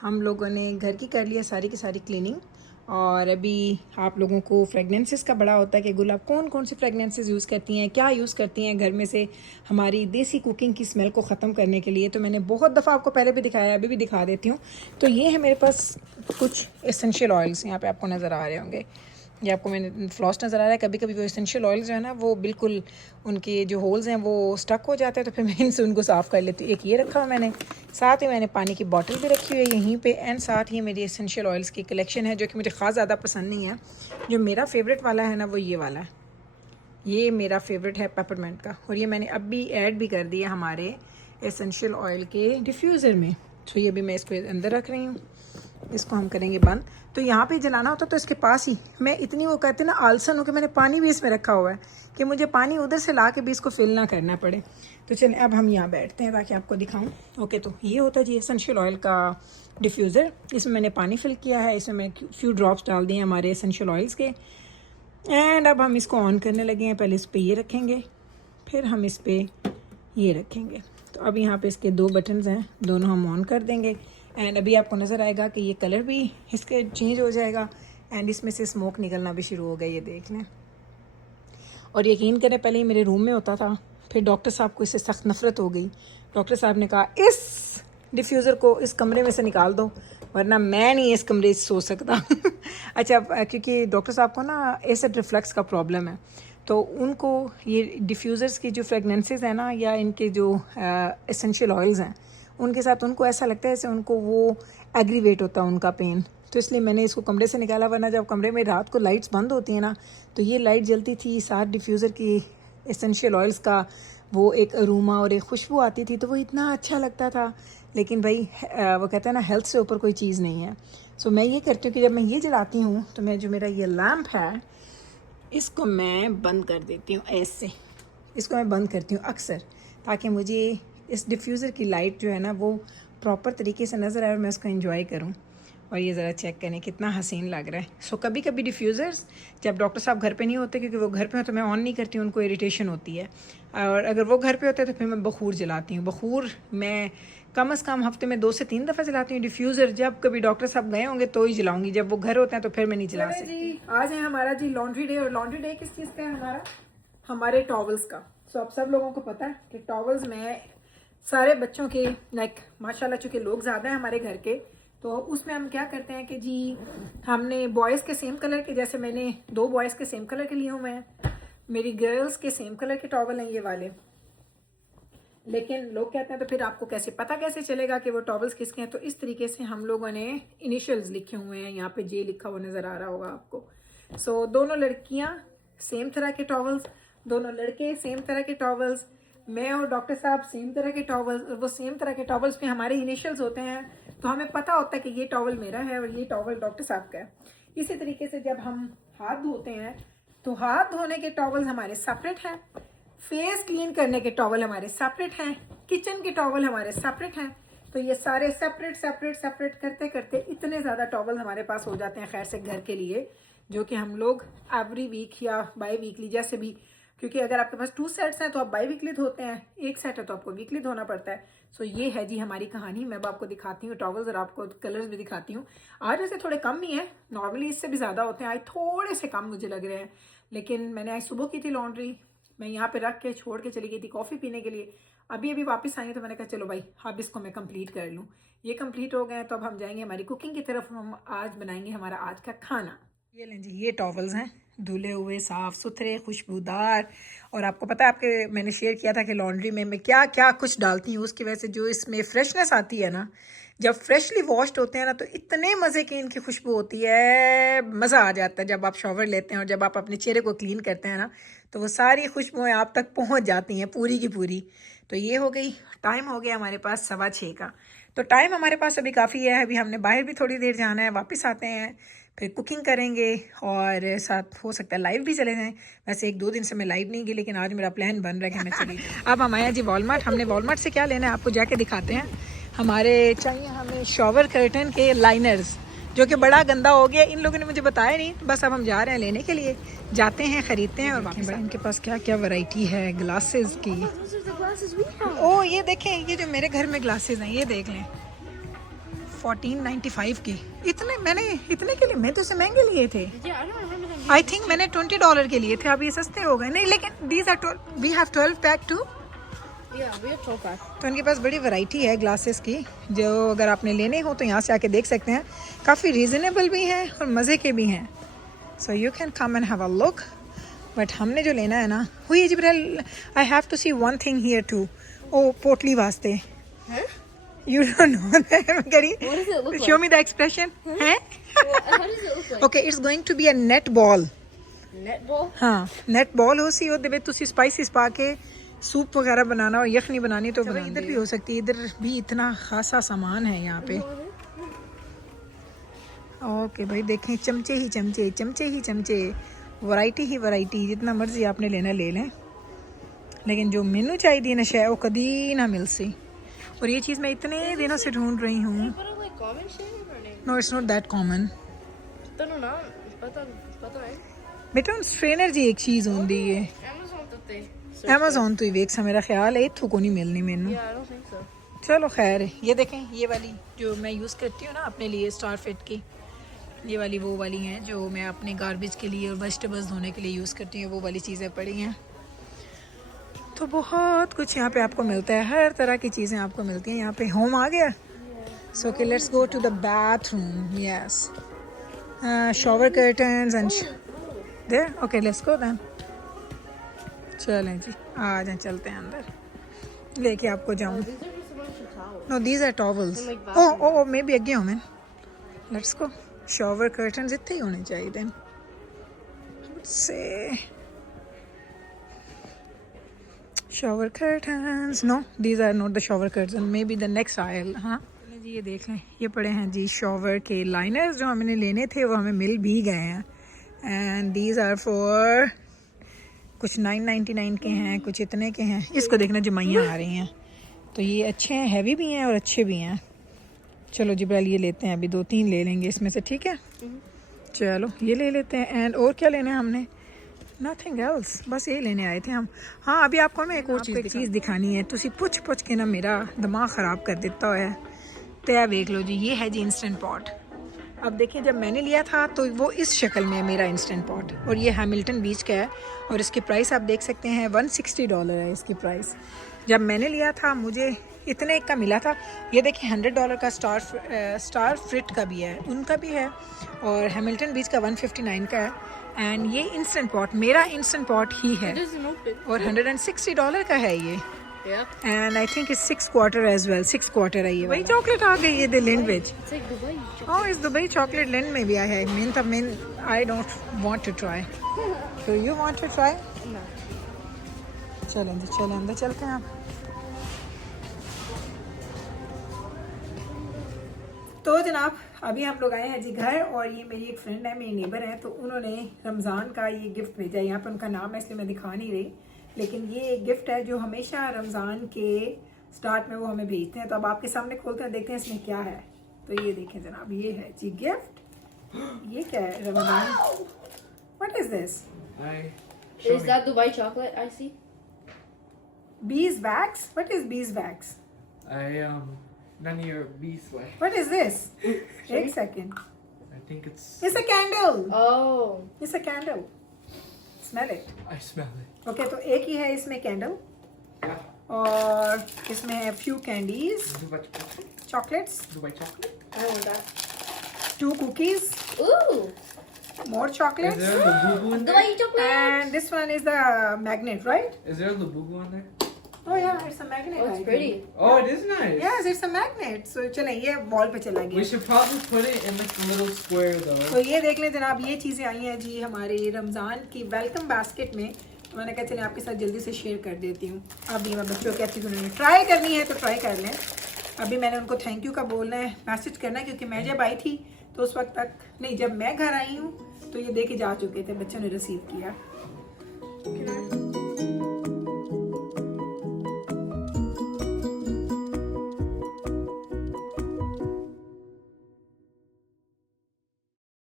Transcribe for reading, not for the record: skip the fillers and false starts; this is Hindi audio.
हम लोगों ने घर की कर लिया सारी की सारी क्लीनिंग। और अभी आप लोगों को फ्रेगनेंसेस का बड़ा होता है कि गुल आप कौन कौन सी फ्रेगनेंसेस यूज़ करती हैं, क्या यूज़ करती हैं घर में से हमारी देसी कुकिंग की स्मेल को ख़त्म करने के लिए। तो मैंने बहुत दफ़ा आपको पहले भी दिखाया है, अभी भी दिखा देती हूँ। तो ये है मेरे पास कुछ एसेंशियल ऑयल्स, यहाँ पे आपको नज़र आ रहे होंगे। ये आपको मैंने फ्लॉस नज़र आ रहा है। कभी कभी वो एसेंशियल ऑयल्स जो है ना वो बिल्कुल उनके जो होल्स हैं वो स्टक हो जाते हैं, तो फिर मैं इनसे उनको साफ़ कर लेती हूँ। एक ये रखा हुआ मैंने, साथ ही मैंने पानी की बॉटल भी रखी हुई है यहीं पे, एंड साथ ही मेरी एसेंशियल ऑयल्स की कलेक्शन है जो कि मुझे ख़ास ज़्यादा पसंद नहीं है। जो मेरा फेवरेट वाला है ना वो ये वाला है, ये मेरा फेवरेट है पेपरमेंट का, और ये मैंने अब भी ऐड भी कर दिया हमारे एसेंशियल ऑयल के डिफ्यूज़र में। तो ये भी मैं इसको अंदर रख रही हूँ, इसको हम करेंगे बंद। तो यहाँ पे जलाना होता तो इसके पास ही मैं इतनी वो कहते हैं ना आलसन हो कि मैंने पानी भी इसमें रखा हुआ है कि मुझे पानी उधर से ला के भी इसको फिल ना करना पड़े। तो चलें अब हम यहाँ बैठते हैं ताकि आपको दिखाऊं। ओके, तो ये होता है जी एसेंशियल ऑयल का डिफ्यूज़र। इसमें मैंने पानी फिल किया है, इसमें मैंने फ्यू ड्रॉप्स डाल दिए हैं हमारे एसेंशियल ऑयल्स के। एंड अब हम इसको ऑन करने लगे हैं। पहले इस पर ये रखेंगे, फिर हम इस पर ये रखेंगे। तो अब यहाँ पे इसके दो बटन्स हैं, दोनों हम ऑन कर देंगे। एंड अभी आपको नज़र आएगा कि ये कलर भी इसके चेंज हो जाएगा एंड इसमें से स्मोक निकलना भी शुरू हो गया, ये देख लें। और यकीन करें पहले ही मेरे रूम में होता था, फिर डॉक्टर साहब को इससे सख्त नफ़रत हो गई। डॉक्टर साहब ने कहा इस डिफ्यूज़र को इस कमरे में से निकाल दो, वरना मैं नहीं इस कमरे से सो सकता। अच्छा, क्योंकि डॉक्टर साहब को ना एसिड रिफ्लक्स का प्रॉब्लम है, तो उनको ये डिफ्यूज़र्स की जो फ्रेगनेंसेस है ना या इनके जो एसेंशियल ऑयल्स हैं उनके साथ उनको ऐसा लगता है जैसे उनको वो एग्रीवेट होता है उनका पेन। तो इसलिए मैंने इसको कमरे से निकाला, वरना जब कमरे में रात को लाइट्स बंद होती हैं ना तो ये लाइट जलती थी, साथ डिफ्यूज़र की एसेंशियल ऑयल्स का वो एक अरोमा और एक खुशबू आती थी, तो वो इतना अच्छा लगता था। लेकिन भाई वो कहते हैं ना हेल्थ से ऊपर कोई चीज़ नहीं है। सो मैं ये करती हूँ कि जब मैं ये जलाती हूँ तो मैं जो मेरा ये लैम्प है इसको मैं बंद कर देती हूँ ऐसे, इसको मैं बंद करती हूँ अक्सर, ताकि मुझे इस डिफ्यूज़र की लाइट जो है ना वो प्रॉपर तरीके से नज़र आए और मैं उसको एंजॉय करूँ। और ये ज़रा चेक करें कितना हसीन लग रहा है। सो कभी कभी डिफ्यूज़र्स जब डॉक्टर साहब घर पे नहीं होते, क्योंकि वो घर पे हो तो मैं ऑन नहीं करती हूँ, उनको इरिटेशन होती है। और अगर वो घर पे होते हैं तो फिर मैं बखूर जलाती हूँ। बखूर मैं कम से कम हफ्ते में 2 से 3 दफ़ा जलाती हूँ। डिफ्यूज़र जब कभी डॉक्टर साहब गए होंगे तो ही जलाऊंगी, जब वो घर होते हैं तो फिर मैं नहीं जला सकती जी। आज है हमारा जी लॉन्ड्री डे, और लॉन्ड्री डे किस चीज़ का है हमारा? हमारे टॉवल्स का। सो आप सब लोगों को पता है कि टॉवल्स में सारे बच्चों के लाइक माशाल्लाह चूँकि लोग ज़्यादा हैं हमारे घर के, तो उसमें हम क्या करते हैं कि जी हमने बॉयज़ के सेम कलर के, जैसे मैंने 2 बॉयज़ के सेम कलर के लिए हुए हैं, मेरी गर्ल्स के सेम कलर के टॉवल हैं ये वाले। लेकिन लोग कहते हैं तो फिर आपको कैसे चलेगा कि वो टॉवल्स किसके हैं? तो इस तरीके से हम लोगों ने इनिशियल्स लिखे हुए हैं, यहाँ पे जे लिखा हुआ नज़र आ रहा होगा आपको। सो दोनों लड़कियाँ सेम तरह के टॉवल्स, दोनों लड़के सेम तरह के टॉवल्स, मैं और डॉक्टर साहब सेम तरह के टॉवल्स, और वो सेम तरह के टॉवल्स पे हमारे इनिशियल्स होते हैं, तो हमें पता होता है कि ये टॉवल मेरा है और ये टॉवल डॉक्टर साहब का है। इसी तरीके से जब हम हाथ धोते हैं तो हाथ धोने के टॉवल्स हमारे सेपरेट हैं, फेस क्लीन करने के टॉवल हमारे सेपरेट हैं, किचन के टॉवल हमारे सेपरेट हैं। तो ये सारे सेपरेट करते करते इतने ज़्यादा टॉवल हमारे पास हो जाते हैं खैर से घर के लिए, जो कि हम लोग एवरी वीक या बाई वीकली जैसे भी, क्योंकि अगर आपके पास 2 सेट्स हैं तो आप बाई वीकली धोते हैं, 1 सेट है तो आपको वीकली धोना पड़ता है। सो ये है जी हमारी कहानी। मैं आपको दिखाती हूँ टॉवल्स और आपको कलर्स भी दिखाती हूँ। आज वैसे थोड़े कम ही हैं, नॉर्मली इससे भी ज़्यादा होते हैं, आज थोड़े से कम मुझे लग रहे हैं, लेकिन मैंने आज सुबह की थी लॉन्ड्री, मैं यहाँ पे रख के छोड़ के चली गई थी कॉफ़ी पीने के लिए। अभी वापस आई तो मैंने कहा चलो भाई अब इसको मैं कंप्लीट कर लूँ। ये कंप्लीट हो गए तो अब हम जाएंगे हमारी कुकिंग की तरफ। हम आज बनाएंगे हमारा आज का खाना। ये लें जी, ये टॉवल्स हैं धुले हुए, साफ़ सुथरे, खुशबूदार। और आपको पता है आपके मैंने शेयर किया था कि लॉन्ड्री में मैं क्या क्या कुछ डालती हूँ, उसकी वजह से जो इसमें फ्रेशनेस आती है ना, जब फ्रेशली वॉश्ड होते हैं ना तो इतने मज़े की इनकी खुशबू होती है, मज़ा आ जाता है। जब आप शॉवर लेते हैं और जब आप अपने चेहरे को क्लीन करते हैं ना तो वो सारी खुशबुएँ आप तक पहुँच जाती हैं पूरी की पूरी। तो ये हो गई, टाइम हो गया हमारे पास 6:15 का। तो टाइम हमारे पास अभी काफ़ी है, अभी हमने बाहर भी थोड़ी देर जाना है, वापस आते हैं फिर कुकिंग करेंगे और साथ हो सकता है लाइव भी चले जाएं। वैसे 1-2 दिन से मैं लाइव नहीं गई, लेकिन आज मेरा प्लान बन रहा है कि मैं चली जाऊँ। अब हम आया जी वॉलमार्ट। हमने वॉलमार्ट से क्या लेना है आपको जाके दिखाते हैं। हमारे चाहिए हमें शॉवर कर्टन के लाइनर्स, जो कि बड़ा गंदा हो गया, इन लोगों ने मुझे बताया नहीं, तो बस अब हम जा रहे हैं लेने के लिए, जाते हैं ख़रीदते हैं और वापस। इनके पास क्या क्या वैरायटी है ग्लासेस की। ओह ये देखें, ये जो मेरे घर में ग्लासेस हैं ये देख लें, 14.95 के। इतने के लिए मैं तो इसे महंगे लिए थे। Yeah, I don't remember them. I think मैंने $20 के लिए थे, अब ये सस्ते हो गए। नहीं लेकिन these are we have 12 pack too. Yeah, we have 12 pack. तो उनके पास बड़ी वैरायटी है ग्लासेस की, जो अगर आपने लेने हो तो यहाँ से आके देख सकते हैं। काफ़ी रीज़नेबल भी हैं और मज़े के भी हैं, so you can come and have a look. But हमने जो लेना है ना, हुई जिब्राइल, I have to see one thing here too. ओ पोटली वास्ते, Huh? You don't know that करी। What does it look like? Show me the expression है। How does it look like? Okay, it's going to be a net ball. Net ball? हाँ, नेट बॉल हो सी ਉਹਦੇ ਵਿੱਚ ਤੁਸੀਂ स्पाइसेस पा के सूप वगैरह बनाना और यखनी बनानी तो इधर भी हो सकती है। इधर भी इतना खासा सामान है यहाँ पे। ओके भाई देखें, चमचे ही चमचे, चमचे ही चमचे, वैरायटी ही वैरायटी, जितना मर्जी आपने लेना ले लें। लेकिन जो मैनू चाहिए ना शय वो कदी ना मिल सी, और ये चीज़ मैं इतने दिनों से ढूंढ रही हूँ। But like common shit or not? No it's not that common No. Pata hai. बेटा। उन स्ट्रेनर जी एक चीज़ होंगी है Amazon tote. अमेजोन तो ही वेख सा, मेरा ख्याल है इत्थों को नहीं मिलनी मैनू। Yeah, I don't think so. चलो खैर है। ये देखें, ये वाली जो मैं यूज़ करती हूँ ना अपने लिए, स्टार फिट की, ये वाली वो वाली हैं जो मैं अपने गार्बेज के लिए और वेजिटेबल्स धोने के लिए यूज़ करती हूँ। वो वाली चीज़ें पड़ी हैं। तो बहुत कुछ यहाँ पे आपको मिलता है, हर तरह की चीज़ें आपको मिलती हैं यहाँ पे। होम आ गया, सो कि let's go to the bathroom. Yes, shower curtains and there. Okay let's go then. चलें जी, आ जाएं, चलते हैं अंदर, लेके आपको जाऊँ। These are just a bunch of towels. No, these are towels. And, like, Oh, maybe अगे हो मैं। Let's go. Shower curtains इतने ही होने चाहिए then. I would say shower curtains. No, these are not the shower curtains. Maybe the next aisle. हाँ जी, ये देख लें, ये पड़े हैं जी शॉवर के लाइनर्स जो हमने लेने थे, वो हमें मिल भी गए हैं। एंड दीज आर फॉर कुछ 9.99 के हैं, कुछ इतने के हैं। इसको देखना, जमाइयाँ आ रही हैं, तो ये अच्छे हैं, हैवी भी हैं और अच्छे भी हैं। चलो जिब्राइल ये लेते हैं, अभी 2-3 ले लेंगे इसमें से, ठीक है। चलो ये ले लेते हैं। एंड और क्या लेना है हमने? नथिंग एल्स, बस ये लेने आए थे हम। हाँ, अभी आपको मैं एक और चीज़ दिखानी है। तुसी पुछ के ना मेरा दिमाग ख़राब कर देता है। तो यह देख लो जी, ये है जी इंस्टेंट पॉट। अब देखिए, जब मैंने लिया था तो वो इस शक्ल में है मेरा इंस्टेंट पॉट, और ये हैमिल्टन बीच का है, और इसकी प्राइस आप देख सकते हैं $160 है इसकी प्राइस। जब मैंने लिया था मुझे इतने का मिला था। ये देखिए $100 का स्टार फ्रिट का भी है, उनका भी है, और हैमिल्टन बीच का 159 का है। एंड ये इंस्टेंट पॉट मेरा इंस्टेंट पॉट ही है, It doesn't open. और $160 का है ये। Yeah. And I think it's 6 quarter as well, 6 quarter है ये। वही चॉकलेट आ गई है the Lindt which. It's like Dubai. Oh, इस दुबई चॉकलेट लिंड में भी आया है। मैं I don't want to try. Do you want to try? No. चलें जी, चलें अंदर चलते हैं आप। तो जनाब, अभी हम लोग आए हैं जी घर, और ये मेरी एक फ्रेंड है, मेरी नेबर है, तो उन्होंने रमज़ान का ये गिफ्ट भेजा। यहाँ पर उनका नाम है इसलिए मैं दिखा नहीं रही, लेकिन ये एक गिफ्ट है जो हमेशा रमज़ान के स्टार्ट में वो हमें भेजते हैं। तो अब आपके सामने खोलते हैं, देखते हैं इसमें क्या है। तो ये देखें जनाब, ये है जी गिफ्ट। ये क्या है? Ramzan. What is this? Is that Dubai chocolate I see? Bees wax? What is bees wax? None of your beeswax. What is this? एक second. I think it's. It's a candle. Oh. It's a candle. Smell it. I smell it. Okay, तो एक ही है इसमें कैंडल, Yeah. और इसमें है few candies, Dubai chocolate. chocolates, Dubai chocolate. I want that. 2 cookies, Ooh. more Is chocolates, there the boo boo in there? Dubai chocolate. and this one is the magnet, right? Is there the boo boo in there? Oh yeah, it's a magnet. Oh, I it's think. pretty. Oh, it is nice. Yes, it's a magnet. So चलें, ये wall पे चला We गया। should probably put it in like a little square though. तो ये देख लें जनाब, ये चीज़ें आई हैं जी हमारे रमज़ान की वेलकम बास्केट में। मैंने कहा चलें आपके साथ जल्दी से शेयर कर देती हूँ। अभी मैं बच्चों की अच्छी उन्होंने ट्राई करनी है तो ट्राई कर लें। अभी मैंने उनको थैंक यू का बोलना है, मैसेज करना है, क्योंकि मैं जब आई थी तो उस वक्त तक नहीं, जब मैं घर आई हूँ तो ये दे के जा चुके थे, बच्चों ने रिसीव किया।